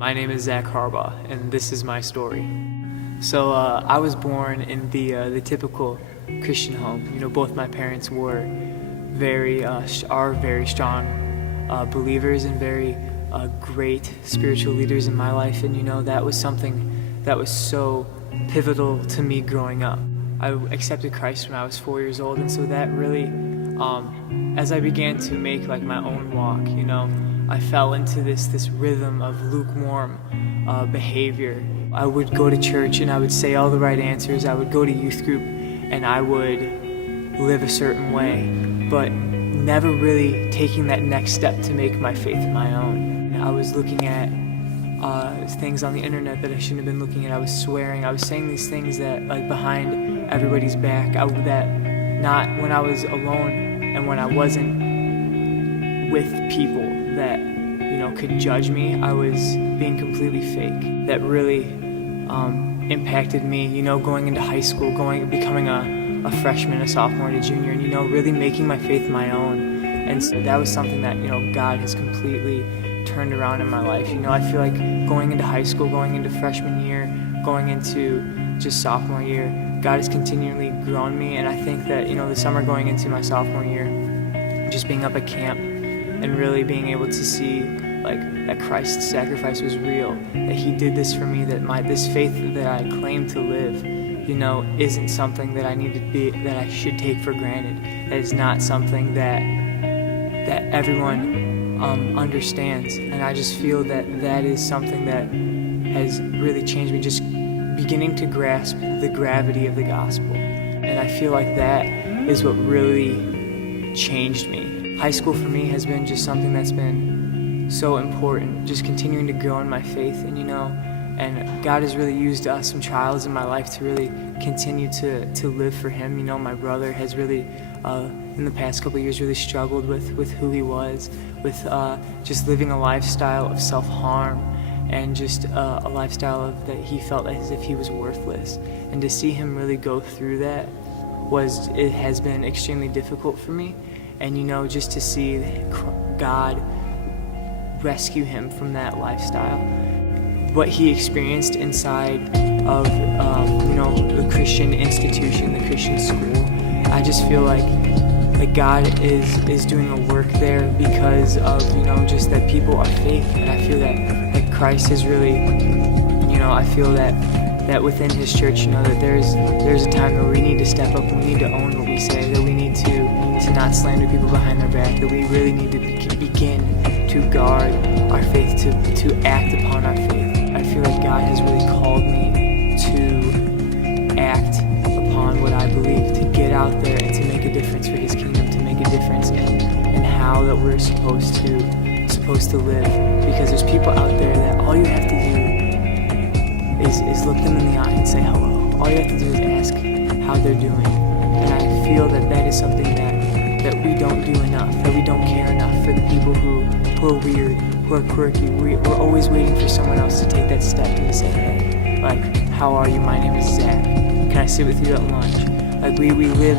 My name is Zach Harbaugh, and this is my story. So I was born in the typical Christian home. You know, both my parents were are very strong believers and very great spiritual leaders in my life. And you know, that was something that was so pivotal to me growing up. I accepted Christ when I was 4 years old, and so that really, as I began to make like my own walk, you know, I fell into this rhythm of lukewarm behavior. I would go to church and I would say all the right answers. I would go to youth group and I would live a certain way, but never really taking that next step to make my faith my own. I was looking at things on the internet that I shouldn't have been looking at. I was swearing. I was saying these things that, like, behind everybody's back. That not when I was alone and when I wasn't with people that, you know, could judge me, I was being completely fake. That really impacted me, you know, going into high school, becoming a freshman, a sophomore, and a junior, and, you know, really making my faith my own. And so that was something that, you know, God has completely turned around in my life. You know, I feel like going into high school, going into freshman year, going into just sophomore year, God has continually grown me. And I think that, you know, the summer going into my sophomore year, just being up at camp and really being able to see like that Christ's sacrifice was real, that He did this for me, that this faith that I claim to live, you know, isn't something that I should take for granted. That is not something that everyone understands. And I just feel that is something that has really changed me, just beginning to grasp the gravity of the gospel. And I feel like that is what really changed me. High school for me has been just something that's been so important, just continuing to grow in my faith. And, you know, and God has really used some trials in my life to really continue to live for Him. You know, my brother has really, in the past couple of years, really struggled with who he was, with just living a lifestyle of self-harm, and just a lifestyle of that he felt as if he was worthless. And to see him really go through that it has been extremely difficult for me. And, you know, just to see God rescue him from that lifestyle, what he experienced inside of you know, the Christian institution, the Christian school, I just feel like God is doing a work there because of, you know, just that people are fake. And I feel that Christ has really, you know, I feel that within His church, you know, that there's a time where we need to step up and we need to own what we say, that we need to not slander people behind their back, that we really need to begin to guard our faith, to act upon our faith. I feel like God has really called me to act upon what I believe, to get out there and to make a difference for His kingdom, to make a difference in how that we're supposed to live. Because there's people out there that all you have to do is look them in the eye and say hello. All you have to do is ask how they're doing. And I feel that is something that we don't do enough, that we don't care enough for the people who are weird, who are quirky. We're always waiting for someone else to take that step and to say, hey, like, how are you? My name is Zach. Can I sit with you at lunch? Like, we live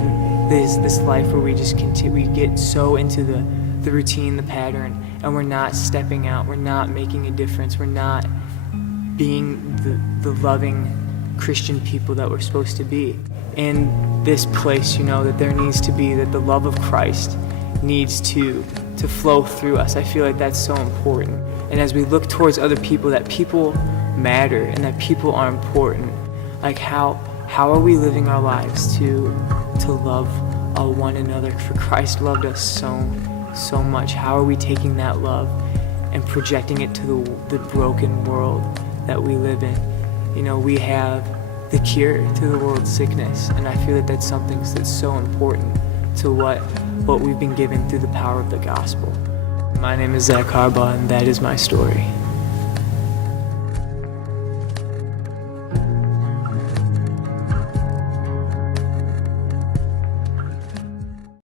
this life where we just we get so into the routine, the pattern, and we're not stepping out. We're not making a difference. We're not being the loving Christian people that we're supposed to be. In this place, you know, that there needs to be, that the love of Christ needs to flow through us. I feel like that's so important. And as we look towards other people, that people matter and that people are important. Like, how are we living our lives to love one another? For Christ loved us so much. How are we taking that love and projecting it to the broken world that we live in? You know, we have the cure to the world's sickness, and I feel that that's something that's so important to what we've been given through the power of the gospel. My name is Zach Harbaugh, and that is my story.